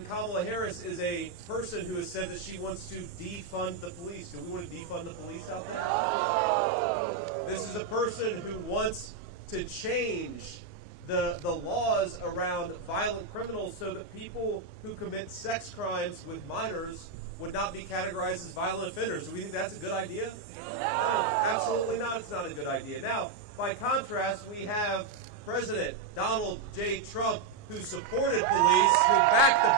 and Kamala Harris is a person who has said that she wants to defund the police. Do we want to defund the police out there? No. This is a person who wants to change the laws around violent criminals so that people who commit sex crimes with minors would not be categorized as violent offenders. Do we think that's a good idea? No. Absolutely not. It's not a good idea. Now, by contrast, we have President Donald J. Trump, who supported police, who backed the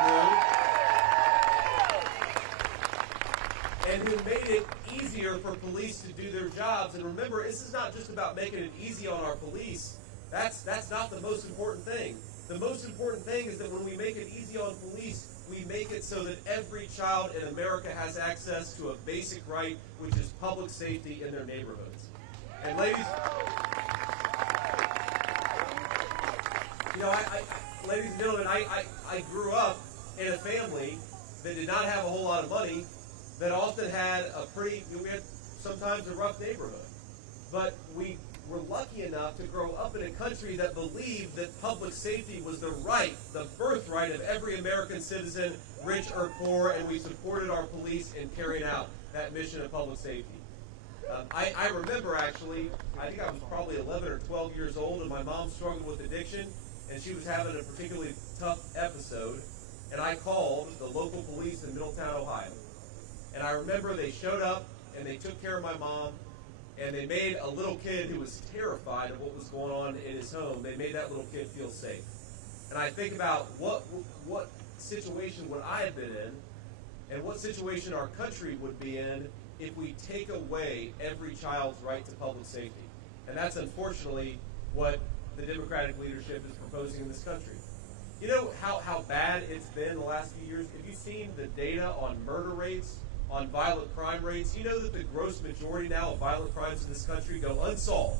blue, and who made it easier for police to do their jobs. And remember, this is not just about making it easy on our police. That's not the most important thing. The most important thing is that when we make it easy on police, we make it so that every child in America has access to a basic right, which is public safety in their neighborhoods. And ladies, ladies and gentlemen, I grew up in a family that did not have a whole lot of money, that often had we had sometimes a rough neighborhood. But we were lucky enough to grow up in a country that believed that public safety was the right, the birthright of every American citizen, rich or poor, and we supported our police in carrying out that mission of public safety. I remember, actually, I think I was probably 11 or 12 years old, and my mom struggled with addiction, and she was having a particularly tough episode, and I called the local police in Middletown, Ohio. And I remember they showed up, and they took care of my mom, and they made a little kid who was terrified of what was going on in his home, they made that little kid feel safe. And I think about what situation would I have been in, and what situation our country would be in if we take away every child's right to public safety. And that's unfortunately what the Democratic leadership is proposing in this country. You know how bad it's been the last few years? Have you seen the data on murder rates, on violent crime rates? You know that the gross majority now of violent crimes in this country go unsolved.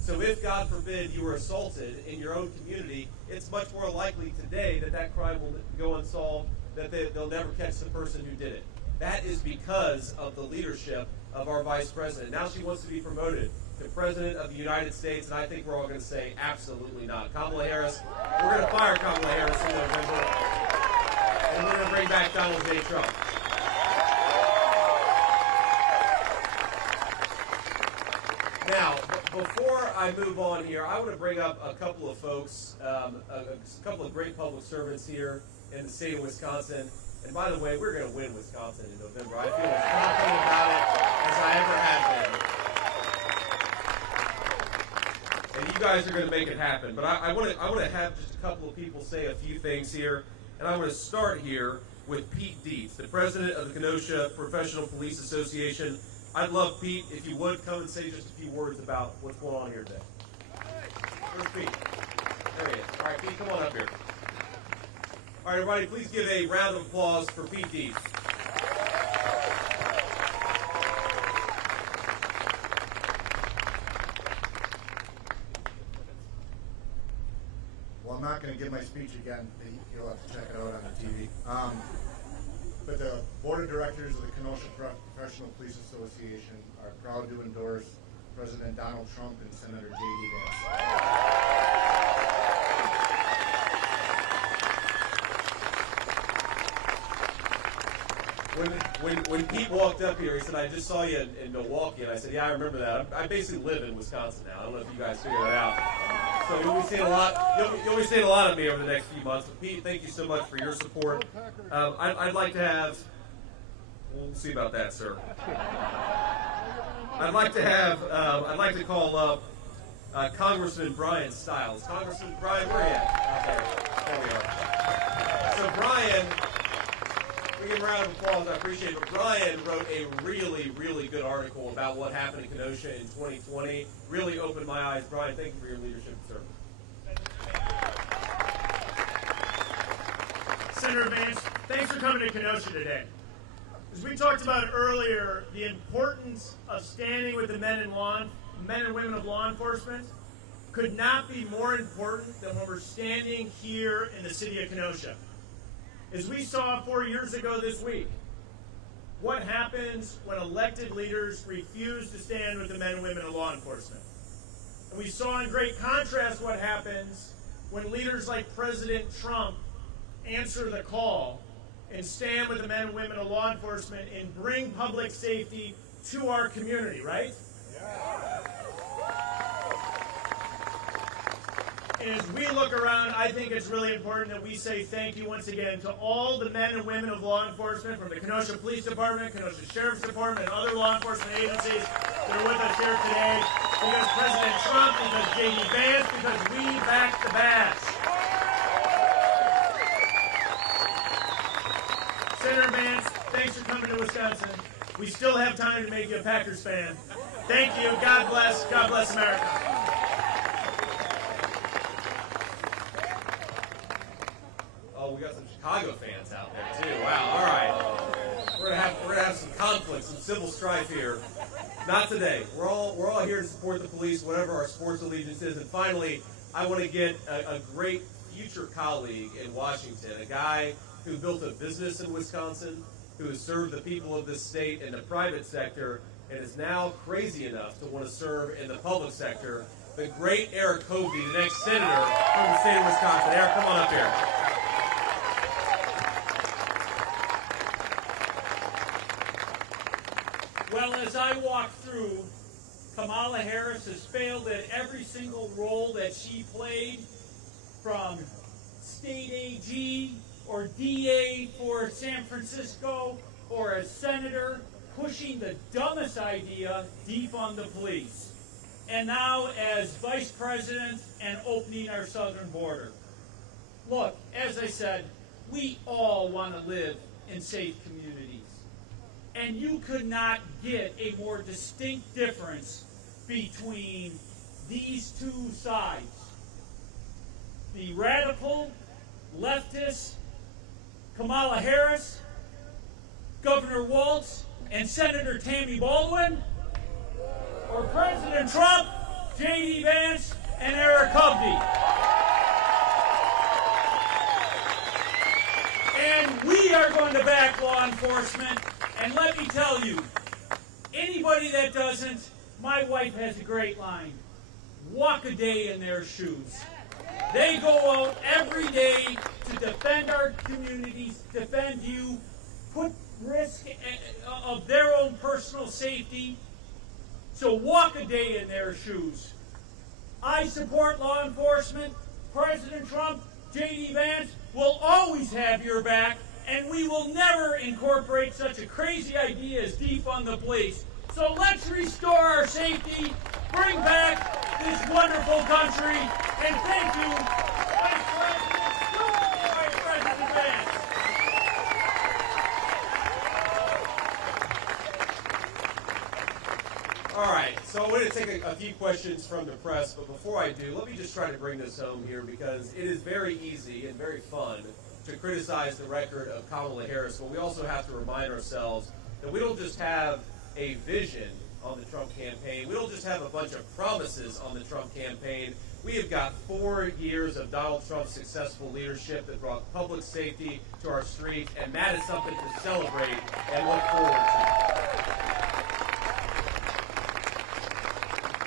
So if, God forbid, you were assaulted in your own community, it's much more likely today that that crime will go unsolved, that they'll never catch the person who did it. That is because of the leadership of our Vice President. Now she wants to be promoted to President of the United States, and I think we're all going to say absolutely not. Kamala Harris, we're going to fire Kamala Harris in November, and we're going to bring back Donald J. Trump. Now, before I move on here, I want to bring up a couple of folks, a couple of great public servants here in the state of Wisconsin. And by the way, we're going to win Wisconsin in November. I feel as confident about it as I ever have been. And you guys are going to make it happen. But I want to have just a couple of people say a few things here. And I want to start here with Pete Dietz, the president of the Kenosha Professional Police Association. I'd love, Pete, if you would come and say just a few words about what's going on here today. Where's Pete? There he is. All right, Pete, come on up here. All right, everybody, please give a round of applause for Pete Dietz. Well, I'm not going to give my speech again. You'll have to check it out on the TV. But the Board of Directors of the Kenosha Professional Police Association are proud to endorse President Donald Trump and Senator J.D. Vance. When Pete walked up here, he said, "I just saw you in Milwaukee," and I said, "Yeah, I remember that. I basically live in Wisconsin now. I don't know if you guys figured that out. So you'll be seeing a lot. You'll be seeing a lot of me over the next few months. But Pete, thank you so much for your support. I'd like to have. We'll see about that, sir. I'd like to call up Congressman Brian Stiles. Congressman Brian, where are you at? There we are. So Brian. Give him a round of applause, I appreciate it. But Brian wrote a really, really good article about what happened in Kenosha in 2020. Really opened my eyes. Brian, thank you for your leadership and service. Senator Vance, thanks for coming to Kenosha today. As we talked about earlier, the importance of standing with the men and women of law enforcement could not be more important than when we're standing here in the city of Kenosha. As we saw 4 years ago this week, what happens when elected leaders refuse to stand with the men and women of law enforcement? And we saw in great contrast what happens when leaders like President Trump answer the call and stand with the men and women of law enforcement and bring public safety to our community, right? And as we look around, I think it's really important that we say thank you once again to all the men and women of law enforcement from the Kenosha Police Department, Kenosha Sheriff's Department, and other law enforcement agencies that are with us here today. Because President Trump, because J.D. Vance, because we back the badge. Senator Vance, thanks for coming to Wisconsin. We still have time to make you a Packers fan. Thank you. God bless. God bless America. Oh, we got some Chicago fans out there too. Wow. All right. We're gonna have some conflict, some civil strife here. Not today. We're all here to support the police, whatever our sports allegiance is. And finally, I want to get a great future colleague in Washington, a guy who built a business in Wisconsin, who has served the people of this state in the private sector, and is now crazy enough to want to serve in the public sector. The great Eric Hovde, the next senator from the state of Wisconsin. Eric, come on up here. Well, as I walk through, Kamala Harris has failed at every single role that she played, from state AG or DA for San Francisco, or as senator, pushing the dumbest idea, defund the police. And now as vice president and opening our southern border. Look, as I said, we all want to live in safe communities. And you could not get a more distinct difference between these two sides. The radical, leftist, Kamala Harris, Governor Walz, and Senator Tammy Baldwin, or President Trump, J.D. Vance, and Eric Hovde. And we are going to back law enforcement. And let me tell you, anybody that doesn't, my wife has a great line. Walk a day in their shoes. They go out every day to defend our communities, defend you, put risk of their own personal safety. So walk a day in their shoes. I support law enforcement. President Trump, J.D. Vance will always have your back, and we will never incorporate such a crazy idea as defund the police. So let's restore our safety, bring back this wonderful country, and thank you, Vice President Vance. All right, so I'm going to take a few questions from the press, but before I do, let me just try to bring this home here, because it is very easy and very fun to criticize the record of Kamala Harris, but we also have to remind ourselves that we don't just have a vision on the Trump campaign. We don't just have a bunch of promises on the Trump campaign. We have got 4 years of Donald Trump's successful leadership that brought public safety to our streets, and that is something to celebrate and look forward to.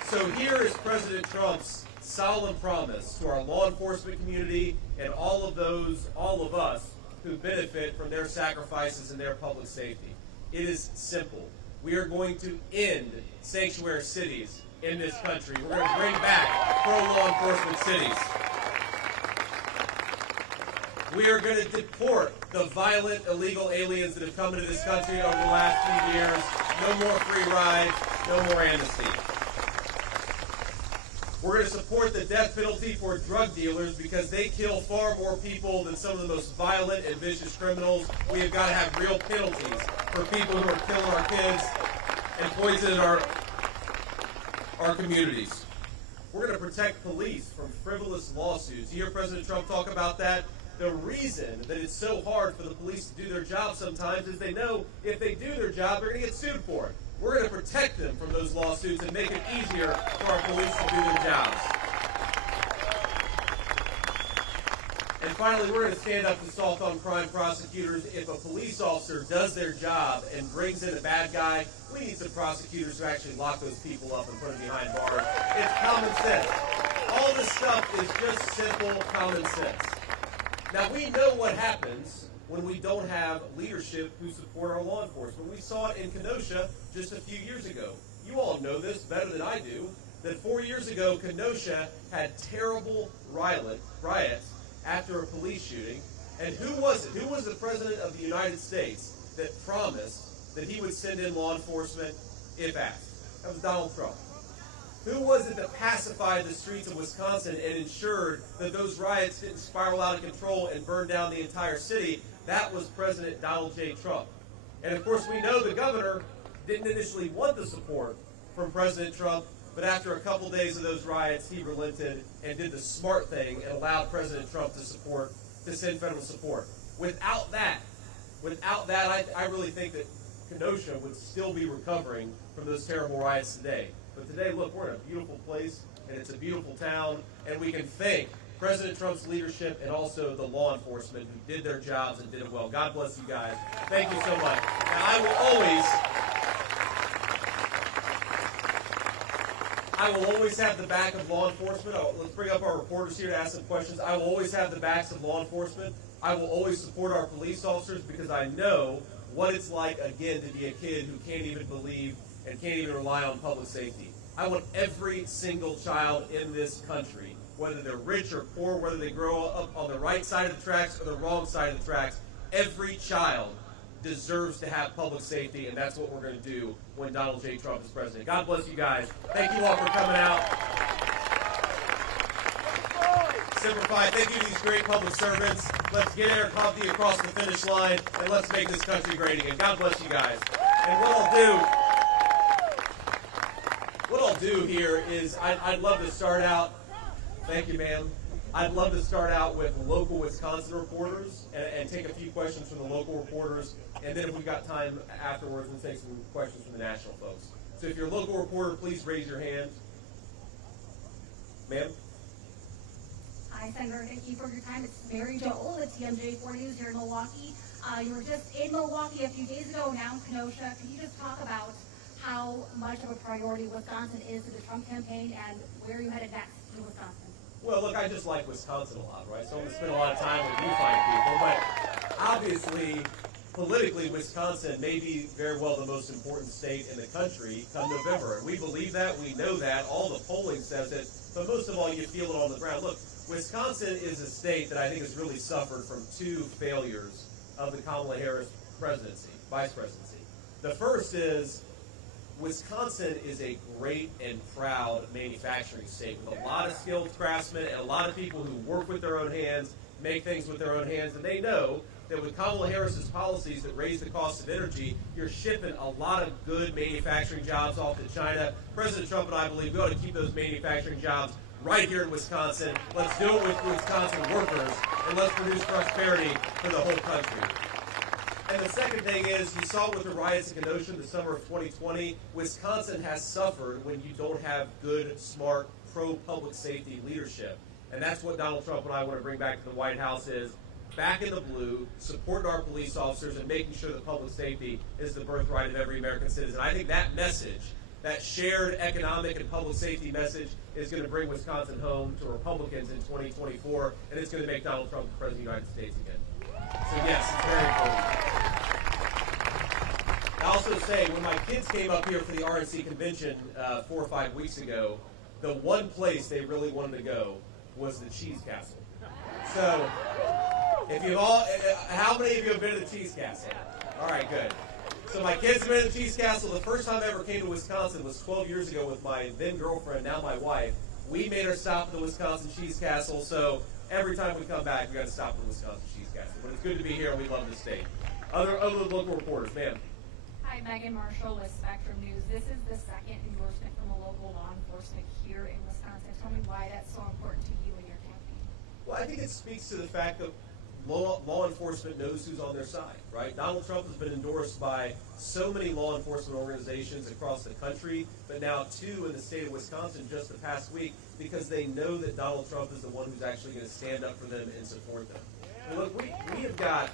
So here is President Trump's solemn promise to our law enforcement community and all of us who benefit from their sacrifices and their public safety. It is simple. We are going to end sanctuary cities in this country. We're going to bring back pro-law enforcement cities. We are going to deport the violent, illegal aliens that have come into this country over the last few years. No more free rides, no more amnesty. We're going to support the death penalty for drug dealers because they kill far more people than some of the most violent and vicious criminals. We have got to have real penalties for people who are killing our kids and poisoning our communities. We're going to protect police from frivolous lawsuits. You hear President Trump talk about that? The reason that it's so hard for the police to do their job sometimes is they know if they do their job, they're going to get sued for it. We're going to protect them from those lawsuits and make it easier for our police to do their jobs. And finally, we're going to stand up to soft on crime prosecutors. If a police officer does their job and brings in a bad guy, we need some prosecutors who actually lock those people up and put them behind bars. It's common sense. All this stuff is just simple common sense. Now, we know what happens when we don't have leadership who support our law enforcement. We saw it in Kenosha just a few years ago. You all know this better than I do, that 4 years ago, Kenosha had terrible riots after a police shooting. And who was it? Who was the President of the United States that promised that he would send in law enforcement if asked? That was Donald Trump. Who was it that pacified the streets of Wisconsin and ensured that those riots didn't spiral out of control and burn down the entire city? That was President Donald J. Trump. And of course, we know the governor didn't initially want the support from President Trump, but after a couple days of those riots, he relented and did the smart thing and allowed President Trump to send federal support. Without that, I really think that Kenosha would still be recovering from those terrible riots today. But today, look, we're in a beautiful place, and it's a beautiful town, and we can thank President Trump's leadership and also the law enforcement who did their jobs and did it well. God bless you guys. Thank you so much. Now, I will always have the back of law enforcement. Let's bring up our reporters here to ask some questions. I will always have the backs of law enforcement. I will always support our police officers because I know what it's like, again, to be a kid who can't even believe and can't even rely on public safety. I want every single child in this country, whether they're rich or poor, whether they grow up on the right side of the tracks or the wrong side of the tracks, every child deserves to have public safety, and that's what we're going to do when Donald J. Trump is president. God bless you guys. Thank you all for coming out. Semper Fi, thank you to these great public servants. Let's get Eric Hovde across the finish line, and let's make this country great again. God bless you guys. And what I'll do here is I'd love to start out, thank you, ma'am. I'd love to start out with local Wisconsin reporters and take a few questions from the local reporters, and then if we've got time afterwards, we'll take some questions from the national folks. So if you're a local reporter, please raise your hand. Ma'am? Hi, Senator. Thank you for your time. It's Mary Joel at TMJ4 News here in Milwaukee. You were just in Milwaukee a few days ago, now in Kenosha. Can you just talk about how much of a priority Wisconsin is to the Trump campaign and where you headed next in Wisconsin? Well, look, I just like Wisconsin a lot, right? So I'm going to spend a lot of time with you fine people. But obviously, politically, Wisconsin may be very well the most important state in the country come November. And we believe that. We know that. All the polling says it. But most of all, you feel it on the ground. Look, Wisconsin is a state that I think has really suffered from two failures of the Kamala Harris presidency, vice presidency. The first is Wisconsin is a great and proud manufacturing state with a lot of skilled craftsmen and a lot of people who work with their own hands, make things with their own hands, and they know that with Kamala Harris's policies that raise the cost of energy, you're shipping a lot of good manufacturing jobs off to China. President Trump and I believe we ought to keep those manufacturing jobs right here in Wisconsin. Let's do it with Wisconsin workers, and let's produce prosperity for the whole country. And the second thing is, you saw with the riots in Kenosha in the summer of 2020, Wisconsin has suffered when you don't have good, smart, pro-public safety leadership. And that's what Donald Trump and I want to bring back to the White House is back in the blue, supporting our police officers and making sure that public safety is the birthright of every American citizen. I think that message, that shared economic and public safety message, is going to bring Wisconsin home to Republicans in 2024, and it's going to make Donald Trump the President of the United States again. So yes, it's very important. I also say, when my kids came up here for the RNC convention 4 or 5 weeks ago, the one place they really wanted to go was the Cheese Castle. So, if you've all, how many of you have been to the Cheese Castle? All right, good. So my kids have been to the Cheese Castle. The first time I ever came to Wisconsin was 12 years ago with my then girlfriend, now my wife. We made our stop at the Wisconsin Cheese Castle, so every time we come back, we got to stop at the Wisconsin Cheese Castle. But it's good to be here, and we love the state. Other local reporters, ma'am. Hi, Megan Marshall with Spectrum News. This is the second endorsement from a local law enforcement here in Wisconsin. Tell me why that's so important to you and your campaign. Well, I think it speaks to the fact that law enforcement knows who's on their side, right? Donald Trump has been endorsed by so many law enforcement organizations across the country, but now 2 in the state of Wisconsin just the past week, because they know that Donald Trump is the one who's actually going to stand up for them and support them. Well, look, we have got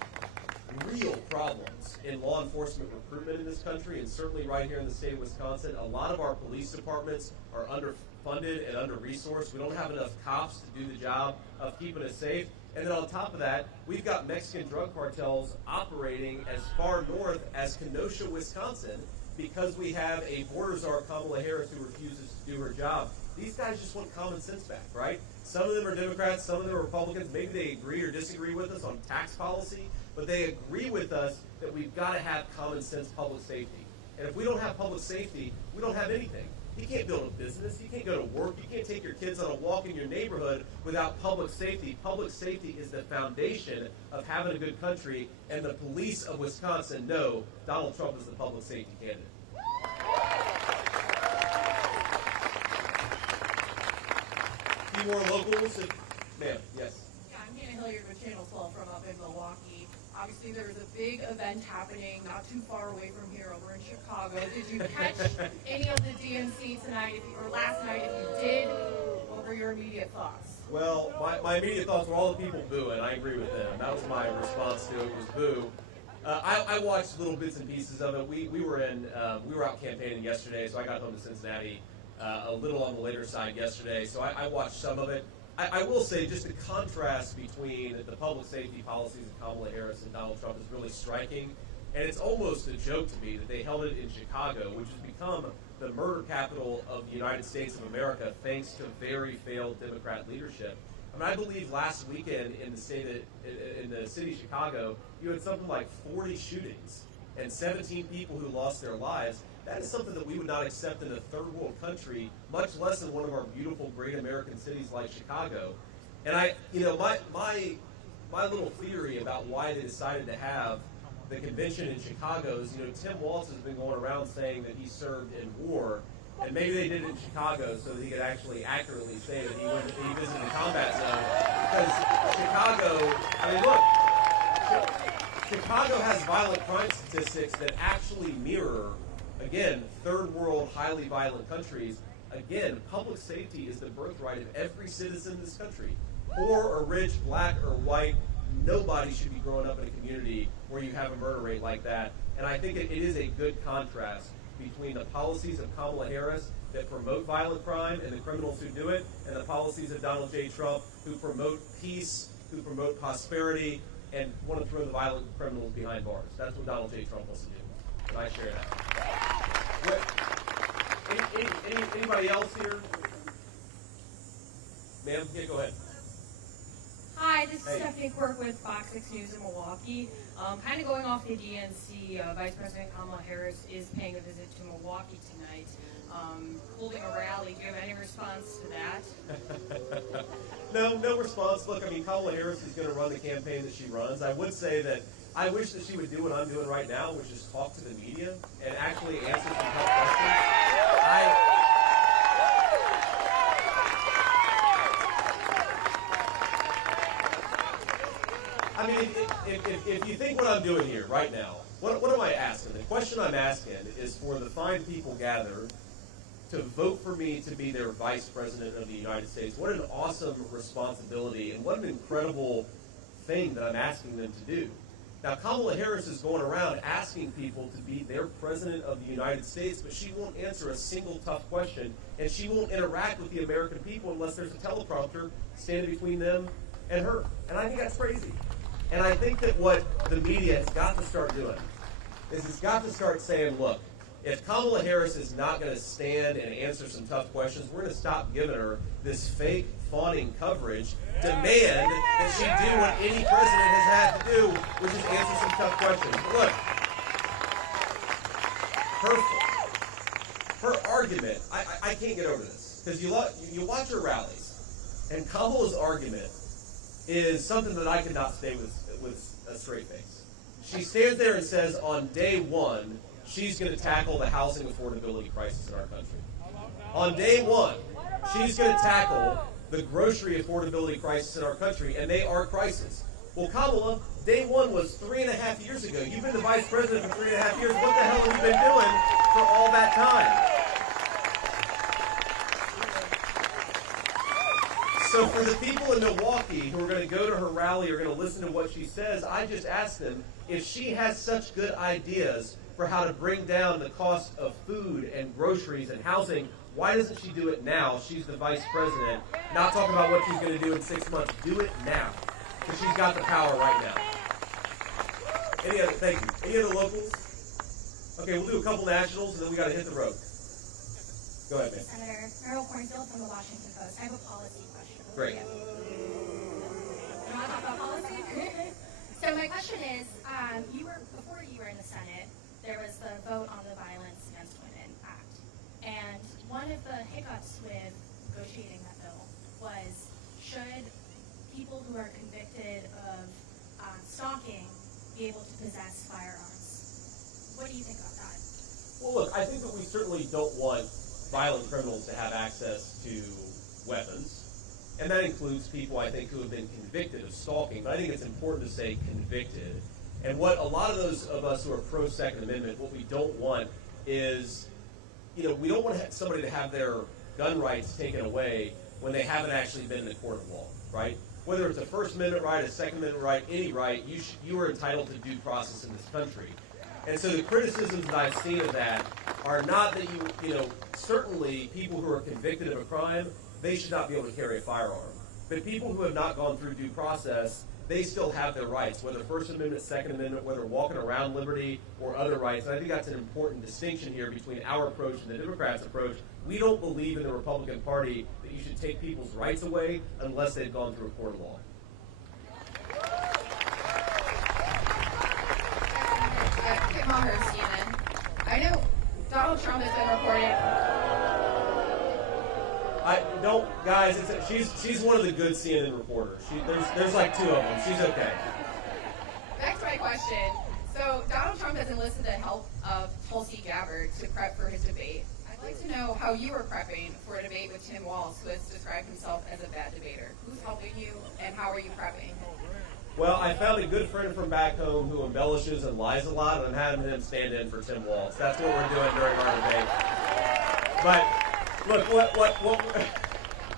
real problems in law enforcement recruitment in this country, and certainly right here in the state of Wisconsin. A lot of our police departments are underfunded and under-resourced. We don't have enough cops to do the job of keeping us safe. And then on top of that, we've got Mexican drug cartels operating as far north as Kenosha, Wisconsin, because we have a border czar, Kamala Harris, who refuses to do her job. These guys just want common sense back, right? Some of them are Democrats, some of them are Republicans. Maybe they agree or disagree with us on tax policy, but they agree with us that we've got to have common sense public safety. And if we don't have public safety, we don't have anything. You can't build a business. You can't go to work. You can't take your kids on a walk in your neighborhood without public safety. Public safety is the foundation of having a good country, and the police of Wisconsin know Donald Trump is the public safety candidate. A few more locals. Ma'am, yes. Yeah, I'm Hannah Hilliard with Channel 12 from up in Milwaukee. Obviously, there was a big event happening not too far away from here over in Chicago. Did you catch any of the DNC tonight, or last night? If you did, what were your immediate thoughts? Well, my immediate thoughts were all the people booing. I agree with them. That was my response to it, was boo. I watched little bits and pieces of it. We were out campaigning yesterday, so I got home to Cincinnati a little on the later side yesterday, so I watched some of it. I will say just the contrast between the public safety policies of Kamala Harris and Donald Trump is really striking, and it's almost a joke to me that they held it in Chicago, which has become the murder capital of the United States of America thanks to very failed Democrat leadership. I mean, I believe last weekend in the city of Chicago, you had something like 40 shootings and 17 people who lost their lives. That is something that we would not accept in a third world country, much less in one of our beautiful, great American cities like Chicago. And my little theory about why they decided to have the convention in Chicago is, Tim Walz has been going around saying that he served in war, and maybe they did it in Chicago so that he could actually accurately say that he visited the combat zone. Because Chicago, I mean, look, Chicago has violent crime statistics that actually mirror, again, third world, highly violent countries. Again, public safety is the birthright of every citizen in this country. Poor or rich, black or white, nobody should be growing up in a community where you have a murder rate like that. And I think it is a good contrast between the policies of Kamala Harris that promote violent crime and the criminals who do it, and the policies of Donald J. Trump who promote peace, who promote prosperity, and want to throw the violent criminals behind bars. That's what Donald J. Trump wants to do. And I share that. Anybody else here? Ma'am, yeah, go ahead. Hi, this is Stephanie Quirk with FOX6 News in Milwaukee. Kind of going off the DNC, Vice President Kamala Harris is paying a visit to Milwaukee tonight, holding a rally. Do you have any response to that? No response. Look, I mean, Kamala Harris is going to run the campaign that she runs. I would say that I wish that she would do what I'm doing right now, which is talk to the media and actually answer some tough questions. I mean, if you think what I'm doing here right now, what am I asking? The question I'm asking is for the fine people gathered to vote for me to be their vice president of the United States. What an awesome responsibility, and what an incredible thing that I'm asking them to do. Now, Kamala Harris is going around asking people to be their president of the United States, but she won't answer a single tough question, and she won't interact with the American people unless there's a teleprompter standing between them and her. And I think that's crazy. And I think that what the media has got to start doing is it's got to start saying, look, if Kamala Harris is not going to stand and answer some tough questions, we're going to stop giving her this fake, fawning coverage, demand that she do what any president has had to do, which is answer some tough questions. Look, her argument, I can't get over this, because you watch her rallies, and Kamala's argument is something that I could not say with a straight face. She stands there and says on day one, she's going to tackle the housing affordability crisis in our country. On day one, she's going to tackle the grocery affordability crisis in our country, and they are crises. Well, Kamala, day one was 3.5 years ago. You've been the vice president for 3.5 years. What the hell have you been doing for all that time? So for the people in Milwaukee who are going to go to her rally or going to listen to what she says, I just ask them, if she has such good ideas for how to bring down the cost of food and groceries and housing, why doesn't she do it now? She's the vice president. Not talking about what she's going to do in 6 months. Do it now. because she's got the power right now. Thank you. Any other locals? Okay, we'll do a couple nationals, and then we got to hit the road. Go ahead, man. Senator Merrill Cornfield from the Washington Post. I have a policy question. Great. You want to talk about policy? So my question is, before you were in the Senate, there was the vote on the Violence Against Women Act. And one of the hiccups with negotiating that bill was, should people who are convicted of stalking be able to possess firearms? What do you think about that? Well, look, I think that we certainly don't want violent criminals to have access to weapons. And that includes people, I think, who have been convicted of stalking. But I think it's important to say convicted. And what a lot of those of us who are pro-Second Amendment, what we don't want is, we don't want somebody to have their gun rights taken away when they haven't actually been in the court of law, right? Whether it's a First Amendment right, a Second Amendment right, any right, you are entitled to due process in this country. And so the criticisms that I've seen of that are not that certainly people who are convicted of a crime, they should not be able to carry a firearm. But people who have not gone through due process, they still have their rights, whether First Amendment, Second Amendment, whether walking around liberty or other rights. And I think that's an important distinction here between our approach and the Democrats' approach. We don't believe in the Republican Party that you should take people's rights away unless they've gone through a court of law. I know Donald Trump has been reported. She's one of the good CNN reporters. There's like two of them. She's okay. Back to my question. So Donald Trump has enlisted the help of Tulsi Gabbard to prep for his debate. I'd like to know how you were prepping for a debate with Tim Walz, who has described himself as a bad debater. Who's helping you, and how are you prepping? Well, I found a good friend from back home who embellishes and lies a lot, and I'm having him stand in for Tim Walz. That's what we're doing during our debate. But look,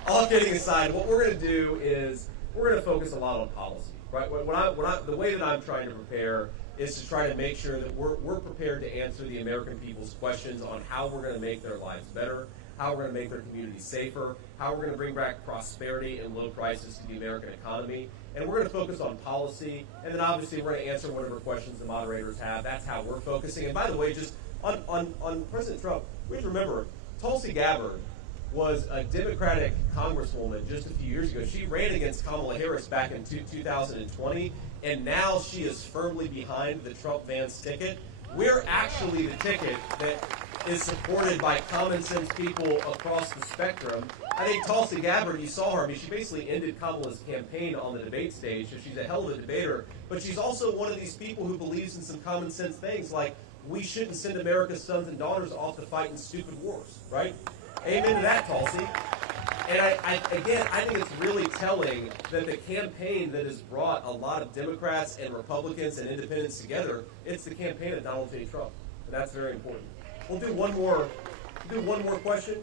all kidding aside, what we're going to do is we're going to focus a lot on policy, right? The way that I'm trying to prepare is to try to make sure that we're prepared to answer the American people's questions on how we're going to make their lives better, how we're going to make their communities safer, how we're going to bring back prosperity and low prices to the American economy. And we're going to focus on policy, and then obviously we're going to answer whatever questions the moderators have. That's how we're focusing. And by the way, just on President Trump, we have to remember, Tulsi Gabbard was a Democratic congresswoman just a few years ago. She ran against Kamala Harris back in 2020, and now she is firmly behind the Trump-Vance ticket. We're actually the ticket that is supported by common sense people across the spectrum. I think Tulsi Gabbard, you saw her, she basically ended Kamala's campaign on the debate stage, so she's a hell of a debater, but she's also one of these people who believes in some common sense things, like we shouldn't send America's sons and daughters off to fight in stupid wars, right? Amen to that, Tulsi. And I think it's really telling that the campaign that has brought a lot of Democrats and Republicans and independents together, it's the campaign of Donald J. Trump. And that's very important. We'll do one more question.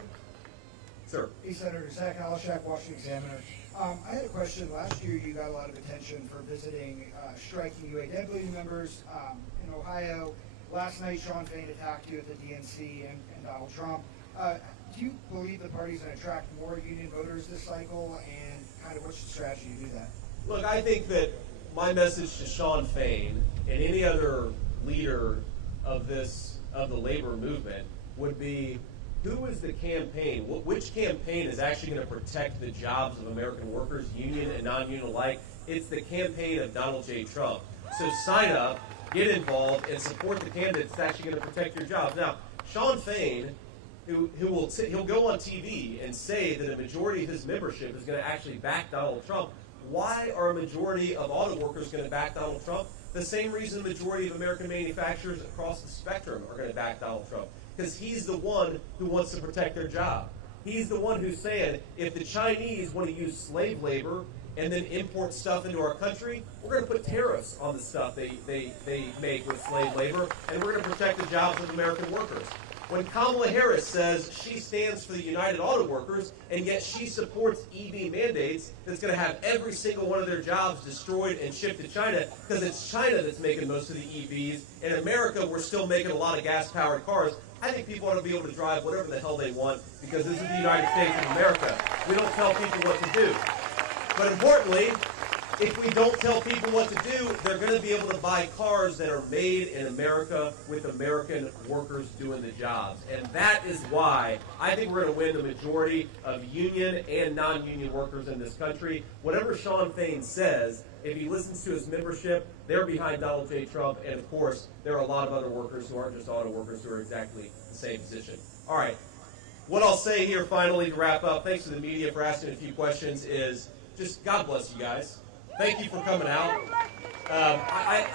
Sir. Hey, Senator Zach Alashak, Washington Examiner. I had a question. Last year, you got a lot of attention for visiting striking UAW members in Ohio. Last night, Sean Fain attacked you at the DNC and Donald Trump. Do you believe the party's going to attract more union voters this cycle, and kind of what's the strategy to do that? Look, I think that my message to Sean Fain and any other leader of the labor movement would be, who is the campaign? Which campaign is actually going to protect the jobs of American workers, union and non-union alike? It's the campaign of Donald J. Trump. So sign up, get involved, and support the candidates that's actually going to protect your jobs. Now, Sean Fain, he'll go on TV and say that a majority of his membership is going to actually back Donald Trump. Why are a majority of auto workers going to back Donald Trump? The same reason the majority of American manufacturers across the spectrum are going to back Donald Trump. Because he's the one who wants to protect their job. He's the one who's saying, if the Chinese want to use slave labor and then import stuff into our country, we're going to put tariffs on the stuff they make with slave labor, and we're going to protect the jobs of American workers. When Kamala Harris says she stands for the United Auto Workers, and yet she supports EV mandates that's going to have every single one of their jobs destroyed and shipped to China, because it's China that's making most of the EVs. In America, we're still making a lot of gas-powered cars. I think people ought to be able to drive whatever the hell they want, because this is the United States of America. We don't tell people what to do. But importantly, if we don't tell people what to do, they're going to be able to buy cars that are made in America with American workers doing the jobs. And that is why I think we're going to win the majority of union and non-union workers in this country. Whatever Sean Fain says, if he listens to his membership, they're behind Donald J. Trump. And, of course, there are a lot of other workers who aren't just auto workers who are exactly the same position. All right. What I'll say here finally to wrap up, thanks to the media for asking a few questions, is just God bless you guys. Thank you for coming out. I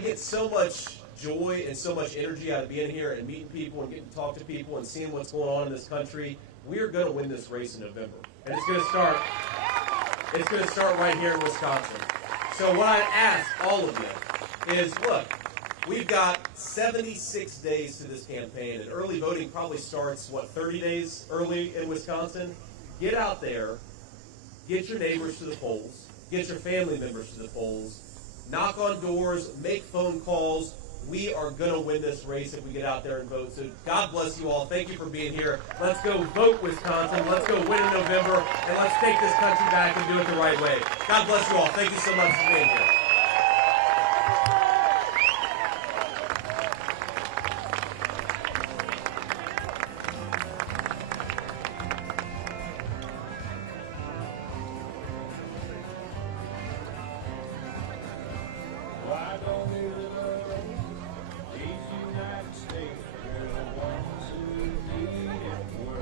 get so much joy and so much energy out of being here and meeting people and getting to talk to people and seeing what's going on in this country. We're going to win this race in November. And it's going to start right here in Wisconsin. So what I ask all of you is, look, we've got 76 days to this campaign, and early voting probably starts, 30 days early in Wisconsin? Get out there. Get your neighbors to the polls. Get your family members to the polls. Knock on doors. Make phone calls. We are going to win this race if we get out there and vote. So God bless you all. Thank you for being here. Let's go vote Wisconsin. Let's go win in November. And let's take this country back and do it the right way. God bless you all. Thank you so much for being here.